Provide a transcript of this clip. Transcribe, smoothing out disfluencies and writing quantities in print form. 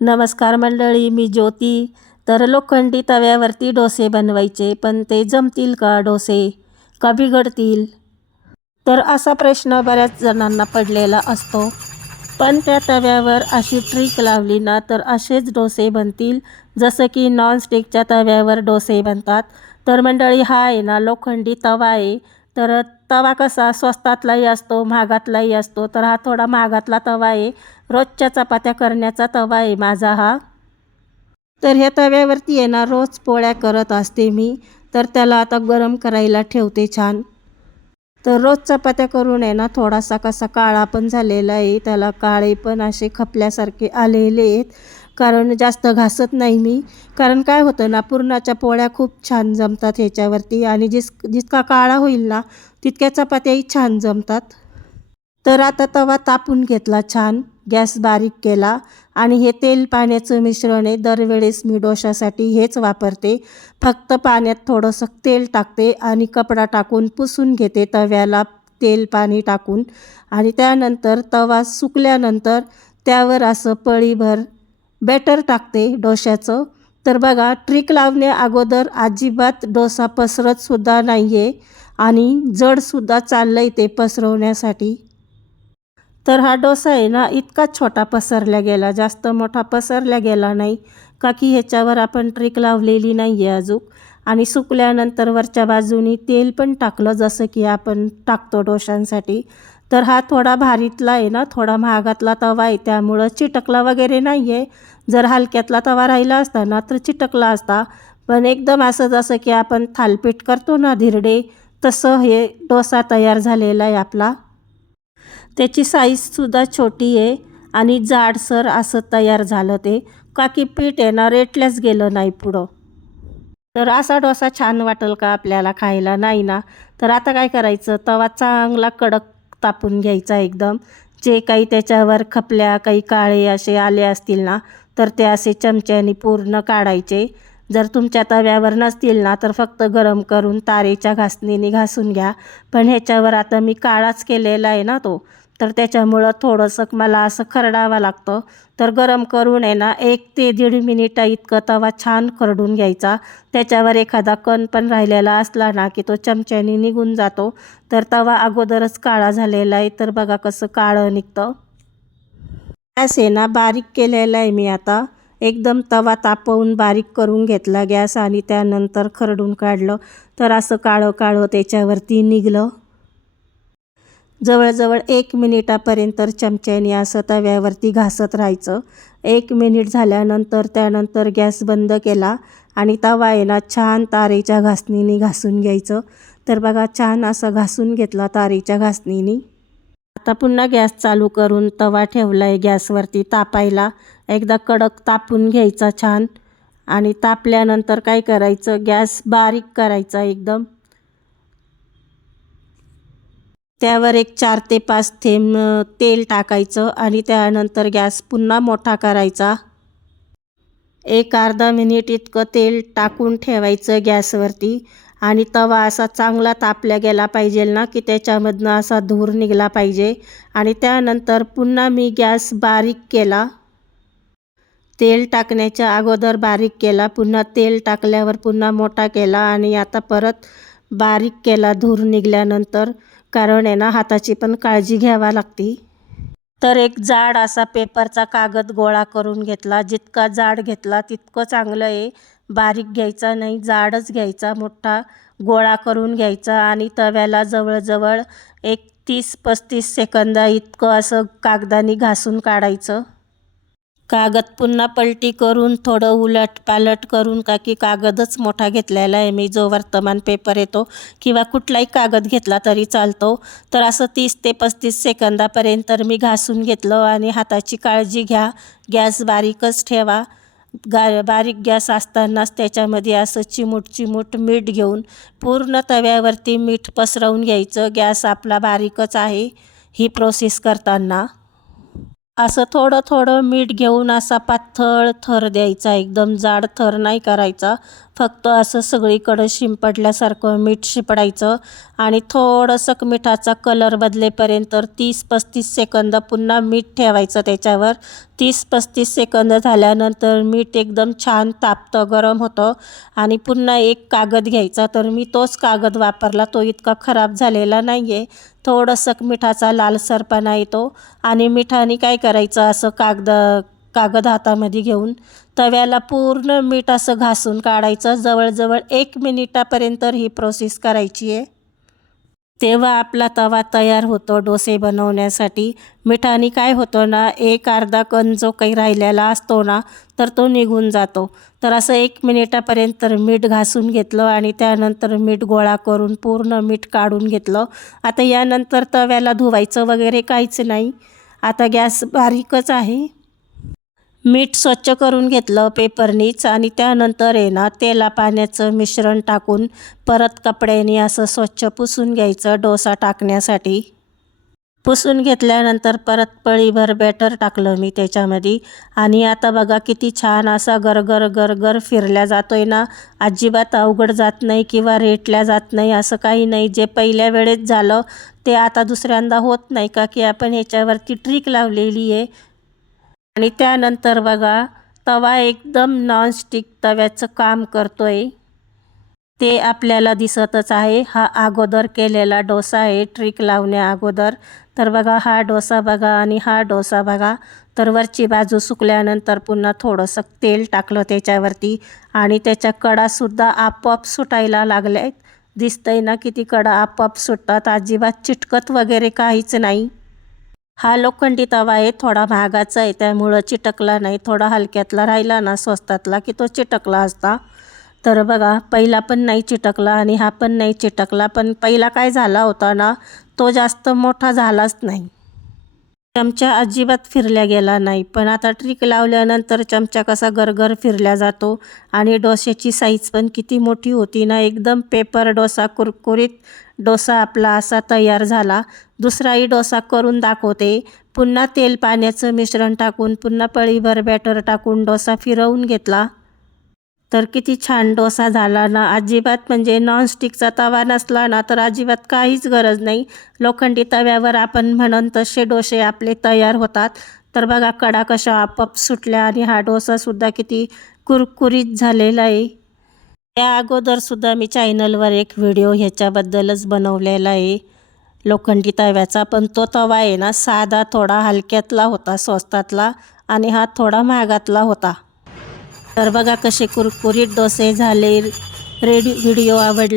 नमस्कार मंडळी, मी ज्योती. तर लोखंडी तव्यावरती डोसे बनवायचे, पण ते जमतील का डोसे? का बिघडतील? तर असा प्रश्न बऱ्याच जणांना पडलेला असतो. पण त्या तव्यावर अशी ट्रिक लावली ना, तर असेच डोसे बनतील, जसं की नॉनस्टिकच्या तव्यावर डोसे बनतात. तर मंडळी, हा आहे ना लोखंडी तवा आहे. तर तवा कसा स्वस्तातलाही असतो, महागातलाही असतो. तर हा थोडा महागातला तवा आहे. रोजच्या चपात्या करण्याचा तवा आहे माझा हा. तर ह्या तव्यावरती आहे ना रोज पोळ्या करत असते मी. तर त्याला आता गरम करायला ठेवते छान. तर रोज चपात्या करून आहे ना थोडासा कसा काळा पण झालेला आहे. त्याला काळे पण असे खपल्यासारखे आलेले आहेत. कारण जास्त घासत नाही मी. कारण काय होतं ना, पुरणाच्या पोळ्या खूप छान जमतात ह्याच्यावरती आणि जितका काळा होईल ना, तितक्या चपात्याही छान जमतात. तर आता तवा तापून घेतला छान, गॅस बारीक केला आणि हे तेल पाण्याचं मिश्रण आहे. दरवेळेस मी डोशासाठी हेच वापरते. फक्त पाण्यात थोडंसं तेल टाकते आणि कपडा टाकून पुसून घेते तव्याला, तेल पाणी टाकून. आणि त्यानंतर तवा सुकल्यानंतर त्यावर असं पळीभर बॅटर टाकते डोशाचं. तर बघा, ट्रिक लावण्या अगोदर अजिबात डोसा पसरतसुद्धा नाही आहे आणि जडसुद्धा चाललं आहे ते पसरवण्यासाठी. तर हा डोसा आहे ना इतका छोटा पसरला गेला, जास्त मोठा पसरला गेला नाही, का की ह्याच्यावर आपण ट्रिक लावलेली नाही आहे अजून. आणि सुकल्यानंतर वरच्या बाजूनी तेल पण टाकलं, जसं की आपण टाकतो डोशांसाठी. तर हा थोडा भारीतला आहे ना, थोडा महागातला तवा आहे, त्यामुळं चिटकला वगैरे नाही आहे. जर हलक्यातला तवा राहिला असता ना तर चिटकला असता. पण एकदम असं जसं की आपण थालपीठ करतो ना धिरडे, तसं हे डोसा तयार झालेला आहे आपला. त्याची साईजसुद्धा छोटी आहे आणि जाडसर असं तयार झालं ते, का की पीठ आहे ना रेटल्याच गेलं नाही पुढं. तर असा डोसा छान वाटेल का आपल्याला खायला? नाही ना. तर आता काय करायचं, तवा चांगला कडक तापून घ्यायचा एकदम. जे काही त्याच्यावर खपल्या काही काळे असे आले असतील ना, तर ते असे चमच्याने पूर्ण काढायचे. जर तुमच्या तव्यावर नसतील ना तर फक्त गरम करून तारेच्या घासणीने घासून घ्या. पण ह्याच्यावर आता मी काळाच केलेला आहे ना तो, तर त्याच्यामुळं थोडंसं मला असं खरडावं लागतं. तर गरम करून आहे ना 1 ते 1.5 मिनिटं इतकं तवा छान खरडून घ्यायचा. त्याच्यावर एखादा कण पण राहिलेला असला ना की तो चमच्याने निघून जातो. तर तवा अगोदरच काळा झालेला आहे, तर बघा कसं काळं निघतं. गॅस आहे ना बारीक केलेला आहे मी आता. एकदम तवा तापवून बारीक करून घेतला गॅस आणि त्यानंतर खरडून काढलं. तर असं काळं काळं त्याच्यावरती निघलं. जवळजवळ 1 मिनिटापर्यंत चमच्याने असं तव्यावरती घासत राहायचं. 1 मिनिट झाल्यानंतर त्यानंतर गॅस बंद केला आणि तवा आहे ना छान तारेच्या घासणीने घासून घ्यायचं. तर बघा, छान असं घासून घेतला तारेच्या घासणीने. आता पुन्हा गॅस चालू करून तवा ठेवला आहे गॅसवरती तापायला. एकदा कडक तापून घ्यायचा छान आणि तापल्यानंतर काय करायचं, गॅस बारीक करायचा एकदम. त्यावर एक 4 ते 5 थेंब तेल टाकायचं आणि त्यानंतर गॅस पुन्हा मोठा करायचा. एक अर्धा मिनिट इतकं तेल टाकून ठेवायचं गॅसवरती आणि तवा असा चांगला तापल्या गेला पाहिजे ना, की त्याच्यामधनं असा धूर निघाला पाहिजे. आणि त्यानंतर पुन्हा मी गॅस बारीक केला. तेल टाकण्याच्या अगोदर बारीक केला, पुन्हा तेल टाकल्यावर पुन्हा मोठा केला आणि आता परत बारीक केला धूर निघाल्यानंतर. कारण आहे ना हाताची पण काळजी घ्यावी लागते. तर एक जाड असा पेपरचा कागद गोळा करून घेतला. जितका जाड घेतला तितकं चांगलं आहे. बारीक घ्यायचा नाही, जाडच घ्यायचा. मोठा गोळा करून घ्यायचा आणि तव्याला जवळजवळ एक 30-35 सेकंदा इतकं असं कागदाने घासून काढायचं. कागद पुन्हा पलटी करून थोडं उलट-पालट करून, का की कागदच मोठा घेतलेला आहे मी, जो वर्तमान पेपर येतो किंवा कुठलाही कागद घेतला तरी चालतो. तर असं 30 ते 35 सेकंदापर्यंत मी घासून घेतलं. आणि हाताची काळजी घ्या, गॅस बारीकच ठेवा. बारीक गॅस असतानाच त्याच्यामध्ये असं चिमूट मीठ घेऊन पूर्ण तव्यावरती मीठ पसरवून घ्यायचं. गॅस आपला बारीकच आहे ही प्रोसेस करताना. असं थोडं थोडं मीठ घेऊन असा पातळ थर द्यायचा, एकदम जाड थर नाही करायचा. फक्त असं सगळीकडं शिंपडल्यासारखं मीठ शिपडायचं आणि थोडंसं मिठाचा कलर बदलेपर्यंत 30-35 सेकंद पुन्हा मीठ ठेवायचं त्याच्यावर. 30-35 सेकंद झाल्यानंतर मीठ एकदम छान तापतं, गरम होतं आणि पुन्हा एक कागद घ्यायचा. तर मी तोच कागद वापरला, तो इतका खराब झालेला नाही आहे. थोडंसं मिठाचा लालसरपणा येतो आणि मिठाने काय करायचं, असं कागद हातामध्ये घेऊन तव्याला पूर्ण मीठ असं घासून काढायचं. जवळजवळ 1 मिनिटापर्यंत ही प्रोसेस करायची आहे. तेव्हा आपला तवा तयार होतो डोसे बनवण्यासाठी. मिठाने काय होतं ना, एक अर्धा कण जो काही राहिलेला असतो ना, तर तो निघून जातो. तर असं 1 मिनिटापर्यंत मीठ घासून घेतलं आणि त्यानंतर मीठ गोळा करून पूर्ण मीठ काढून घेतलं. आता यानंतर तव्याला धुवायचं वगैरे काहीच नाही. आता गॅस बारीकच आहे. मीठ स्वच्छ करून घेतलं पेपरनीच आणि त्यानंतर आहे ना, तेला पाण्याचं मिश्रण टाकून परत कपड्याने असं स्वच्छ पुसून घ्यायचं डोसा टाकण्यासाठी. पुसून घेतल्यानंतर परत पळीभर बॅटर टाकलं मी त्याच्यामध्ये आणि आता बघा किती छान असा गरगर गरगर फिरल्या जातोय ना. अजिबात अवघड जात नाही किंवा रेटल्या जात नाही, असं काही नाही. जे पहिल्या वेळेस झालं ते आता दुसऱ्यांदा होत नाही का, की आपण ह्याच्यावरती ट्रिक लावलेली आहे. आणि त्यानंतर बघा तवा एकदम नॉनस्टिक तव्याचं काम करतोय, ते आपल्याला दिसतच आहे. हा अगोदर केलेला डोसा आहे ट्रिक लावण्या अगोदर. तर बघा हा डोसा बघा आणि हा डोसा बघा. तर वरची बाजू सुकल्यानंतर पुन्हा थोडंसं तेल टाकलं त्याच्यावरती आणि त्याच्या कडासुद्धा आपोआप सुटायला लागल्या आहेत. दिसतंय ना किती कडा आपोआप सुटतात, अजिबात चिटकत वगैरे काहीच नाही. हा लोखंडी तवा आहे, थोडा महागाचा आहे, त्यामुळं चिटकला नाही. थोडा हलक्यातला राहिला ना स्वस्तातला की तो चिटकला असता. तर बघा पहिला पण नाही चिटकला आणि हा पण नाही चिटकला. पण पहिला काय झाला होता ना, तो जास्त मोठा झालाच नाही. चमचा अजिबात फिरल्या गेला नाही. पण आता ट्रिक लावल्यानंतर चमचा कसा गरगर फिरल्या जातो आणि डोश्याची साईज पण किती मोठी होती ना. एकदम पेपर डोसा, कुरकुरीत डोसा आपला असा तयार झाला. दुसराही डोसा करून दाखवते. पुन्हा तेल पाण्याचं मिश्रण टाकून पुन्हा पळीभर बॅटर टाकून डोसा फिरवून घेतला. तर किती छान डोसा झाला ना. अजिबात म्हणजे नॉनस्टिकचा तवा नसला ना तर अजिबात काहीच गरज नाही. लोखंडी तव्यावर आपण म्हणून तसे डोसे आपले तयार होतात. तर बघा कडा कशा आपोआप सुटल्या आणि हा डोसासुद्धा किती कुरकुरीत झालेला आहे. त्या अगोदरसुद्धा मी चॅनलवर एक व्हिडिओ ह्याच्याबद्दलच बनवलेला आहे लोखंडी तव्याचा. पण तो तवा आहे ना साधा थोडा हलक्यातला होता, स्वस्तातला, आणि हा थोडा महागातला होता. तर बघा कसे कुरकुरीत डोसे झाले. व्हिडिओ आवडला